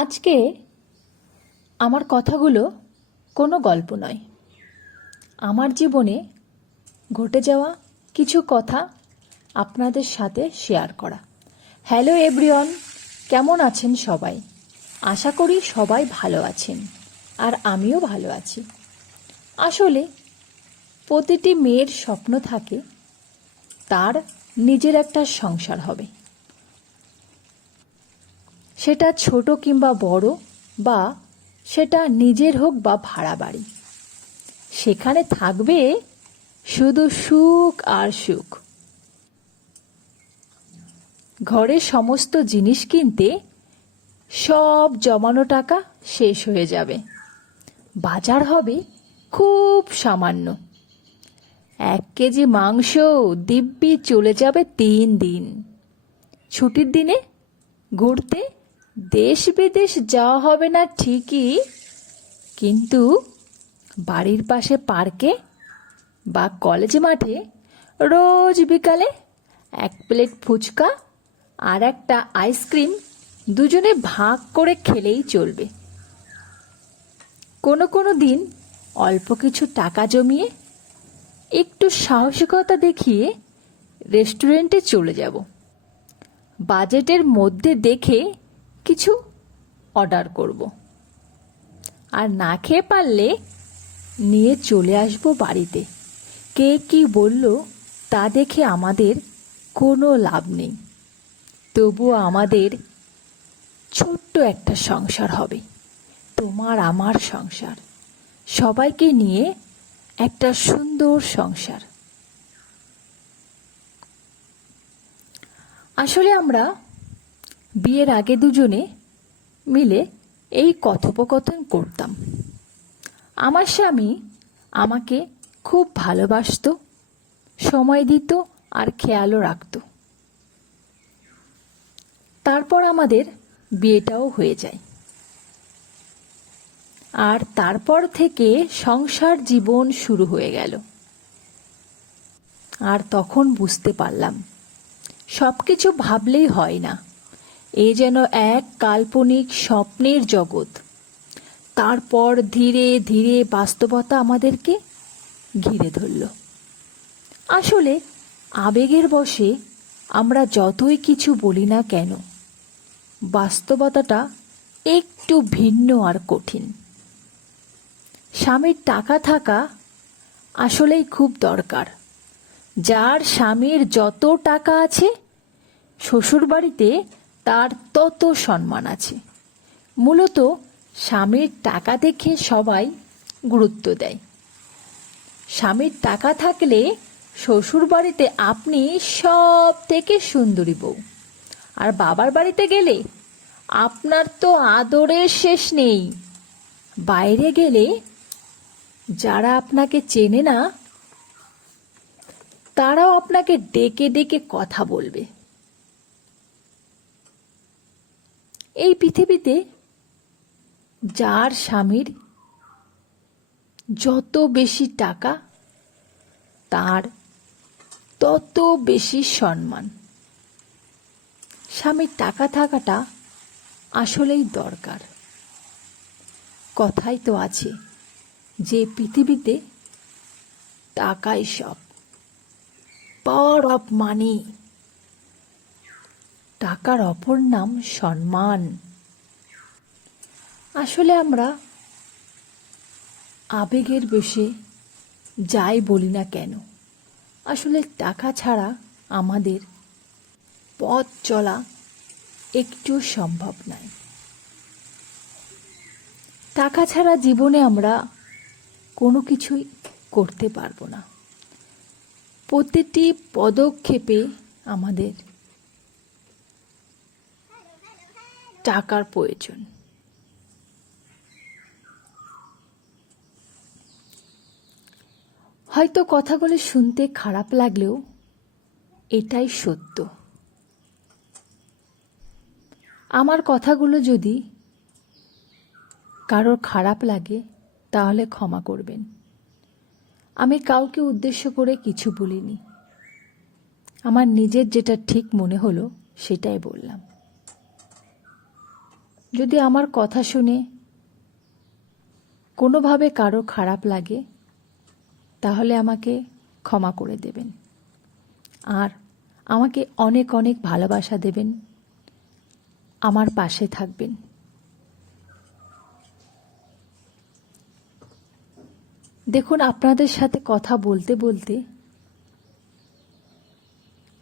আজকে আমার কথাগুলো কোনো গল্প নয়, আমার জীবনে ঘটে যাওয়া কিছু কথা আপনাদের সাথে শেয়ার করা। হ্যালো এভরিওয়ান, কেমন আছেন সবাই? আশা করি সবাই ভালো আছেন, আর আমিও ভালো আছি। আসলে প্রতিটি মেয়ের স্বপ্ন থাকে তার নিজের একটা সংসার হবে, সেটা ছোট কিংবা বড়, বা সেটা নিজের হোক বা ভাড়া বাড়ি। সেখানে থাকবে শুধু সুখ আর সুখ। ঘরের সমস্ত জিনিস কিনতে সব জমানো টাকা শেষ হয়ে যাবে। বাজার হবে খুব সামান্য। 1 কেজি মাংস দিব্যি চলে যাবে 3 দিন। ছুটির দিনে ঘুরতে দেশ বিদেশ যাওয়া হবে না ঠিকই, কিন্তু বাড়ির পাশে পার্কে বা কলেজ মাঠে রোজ বিকালে 1 প্লেট ফুচকা আর একটা আইসক্রিম দুজনে ভাগ করে খেলেই চলবে। কোনো কোনো দিন অল্প কিছু টাকা জমিয়ে একটু সাহসিকতা দেখিয়ে রেস্টুরেন্টে চলে যাব। বাজেটের মধ্যে দেখে কিছু অর্ডার করব, আর না খেয়ে পারলে নিয়ে চলে আসব বাড়িতে। কে কি বলল তা দেখে আমাদের কোনো লাভ নেই, তবুও আমাদের ছোট্ট একটা সংসার হবে, তোমার আমার সংসার, সবাইকে নিয়ে একটা সুন্দর সংসার। আসলে আমরা বিয়ের আগে দুজনে মিলে এই কথোপকথন করতাম। আমার স্বামী আমাকে খুব ভালোবাসতো, সময় দিত আর খেয়ালও রাখত। তারপর আমাদের বিয়েটাও হয়ে যায়, আর তারপর থেকে সংসার জীবন শুরু হয়ে গেল। আর তখন বুঝতে পারলাম সবকিছু ভাবলেই হয় না, এ যেন এক কাল্পনিক স্বপ্নের জগৎ। তারপর ধীরে ধীরে বাস্তবতা আমাদেরকে ঘিরে ধরল। আসলে আবেগের বশে আমরা যতই কিছু বলি না কেন, বাস্তবতাটা একটু ভিন্ন আর কঠিন। স্বামীর টাকা থাকা আসলেই খুব দরকার। যার স্বামীর যত টাকা আছে, শ্বশুরবাড়িতে তার তত সম্মান আছে। মূলত স্বামীর টাকা দেখে সবাই গুরুত্ব দেয়। স্বামীর টাকা থাকলে শ্বশুরবাড়িতে আপনি সব থেকে সুন্দরী বউ, আর বাবার বাড়িতে গেলে আপনার তো আদরের শেষ নেই। বাইরে গেলে যারা আপনাকে চেনে না, তারাও আপনাকে ডেকে ডেকে কথা বলবে। এই পৃথিবীতে যার স্বামীর যত বেশি টাকা, তার তত বেশি সম্মান। স্বামীর টাকা থাকাটা আসলেই দরকার। কথাই তো আছে যে পৃথিবীতে টাকাই সব, পাওয়ার অফ মানি। টাকার অপর নাম সম্মান। আসলে আমরা আবেগের বশে যাই বলি না কেন, আসলে টাকা ছাড়া আমাদের পথ চলা একটু সম্ভব নয়। টাকা ছাড়া জীবনে আমরা কোনো কিছুই করতে পারবো না। প্রতিটি পদক্ষেপে আমাদের টাকার প্রয়োজন। হয়তো কথাগুলো শুনতে খারাপ লাগলেও এটাই সত্য। আমার কথাগুলো যদি কারোর খারাপ লাগে তাহলে ক্ষমা করবেন। আমি কাউকে উদ্দেশ্য করে কিছু বলিনি, আমার নিজের যেটা ঠিক মনে হলো সেটাই বললাম। যদি আমার কথা শুনে কোনোভাবে কারো খারাপ লাগে তাহলে আমাকে ক্ষমা করে দেবেন আর আমাকে অনেক অনেক ভালোবাসা দেবেন, আমার পাশে থাকবেন। দেখুন, আপনাদের সাথে কথা বলতে বলতে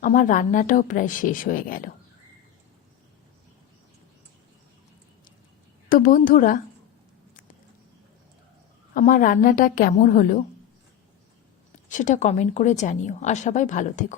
আমার রান্নাটাও প্রায় শেষ হয়ে গেল। তো বন্ধুরা, আমার রান্নাটা কেমন হলো সেটা কমেন্ট করে জানিও, আর সবাই ভালো থেকো।